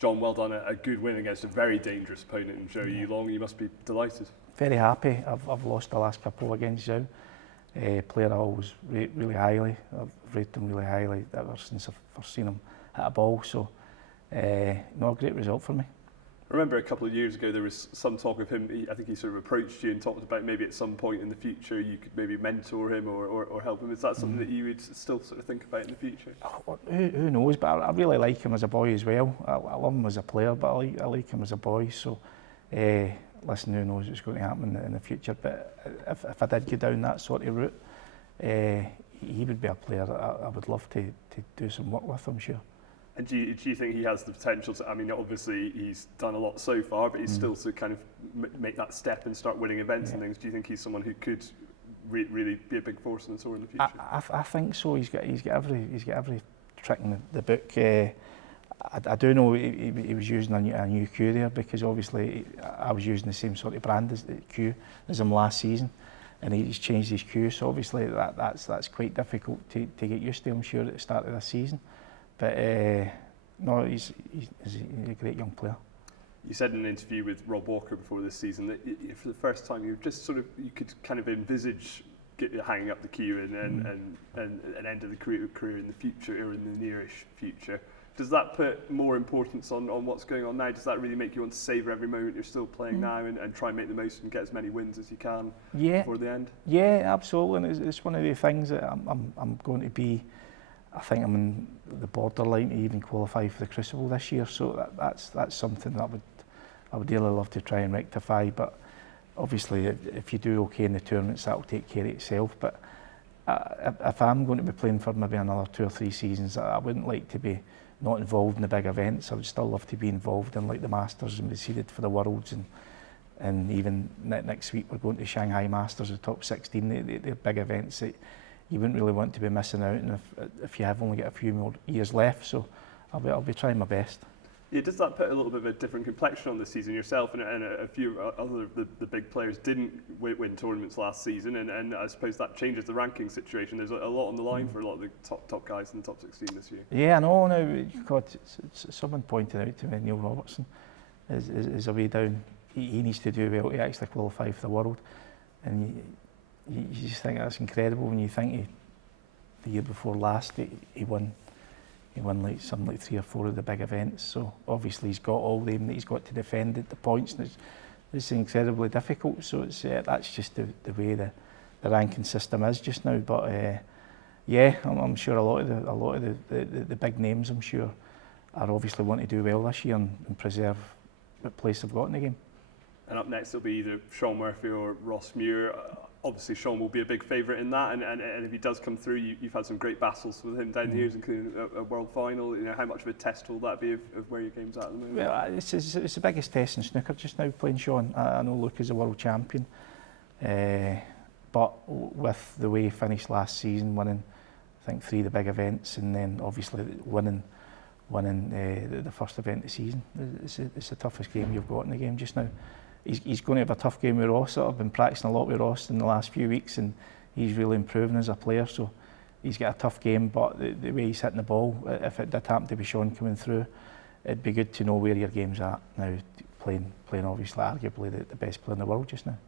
John, well done. A good win against a very dangerous opponent in Zhou Yuelong. You must be delighted. Very happy. I've lost the last couple against Zhou. Player I always rate really highly. I've rated him really highly ever since I've first seen him hit a ball. So, a great result for me. I remember a couple of years ago there was some talk of him. I think he sort of approached you and talked about maybe at some point in the future you could maybe mentor him or help him. Is that something that you would still sort of think about in the future? Who knows? But I really like him as a boy as well. I love him as a player, but I like him as a boy. So, listen, who knows what's going to happen in the future? But if I did go down that sort of route, he would be a player I would love to do some work with, I'm sure. And do you think he has the potential to, I mean, obviously he's done a lot so far, but he's still to kind of make that step and start winning events and things. Do you think he's someone who could really be a big force in the tour in the future? I think so. He's got every trick in the book. I do know he was using a new cue there, because obviously I was using the same sort of brand as the cue as him last season, and he's changed his cue. So obviously that's quite difficult to get used to, I'm sure, at the start of the season. But no, he's a great young player. You said in an interview with Rob Walker before this season that for the first time you could kind of envisage hanging up the cue and an end of the career in the future, or in the nearish future. Does that put more importance on what's going on now? Does that really make you want to savour every moment you're still playing now and try and make the most and get as many wins as you can before the end? Yeah, absolutely. And it's one of the things that I'm going to be. I think I'm in the borderline to even qualify for the Crucible this year, so that's something that I would really love to try and rectify. But obviously, if you do okay in the tournaments, that will take care of itself. But if I'm going to be playing for maybe another 2 or 3 seasons, I wouldn't like to be not involved in the big events. I would still love to be involved in like the Masters and be seeded for the Worlds, and even next week we're going to Shanghai Masters, the top 16. They're big events that you wouldn't really want to be missing out, and if you have only got a few more years left. So I'll be trying my best. Yeah, does that put a little bit of a different complexion on the season? Yourself and a few other the big players didn't win tournaments last season, and I suppose that changes the ranking situation. There's a lot on the line for a lot of the top guys in the top 16 this year. Yeah, I know. Now, God, someone pointed out to me, Neil Robertson is a way down. He needs to do well to actually qualify for the World, and you just think that's incredible when you think the year before last he won like 3 or 4 of the big events. So obviously he's got all them that he's got to defend at the points, and it's incredibly difficult. So it's that's just the way the ranking system is just now. But yeah, I'm sure a lot of the big names, I'm sure, are obviously want to do well this year and preserve what place they've got in the game. And up next will be either Sean Murphy or Ross Muir. Obviously Sean will be a big favourite in that, and if he does come through, you've had some great battles with him down the years, including a world final. You know, how much of a test will that be of where your game's at the moment? Well, it's the biggest test in snooker just now, playing Sean. I know Luke is a world champion, but with the way he finished last season, winning I think 3 of the big events, and then obviously winning the first event of the season, it's the toughest game you've got in the game just now. He's going to have a tough game with Ross. I've been practicing a lot with Ross in the last few weeks, and he's really improving as a player. So he's got a tough game, but the way he's hitting the ball, if it did happen to be Sean coming through, it'd be good to know where your game's at now. Playing obviously arguably the best player in the world just now.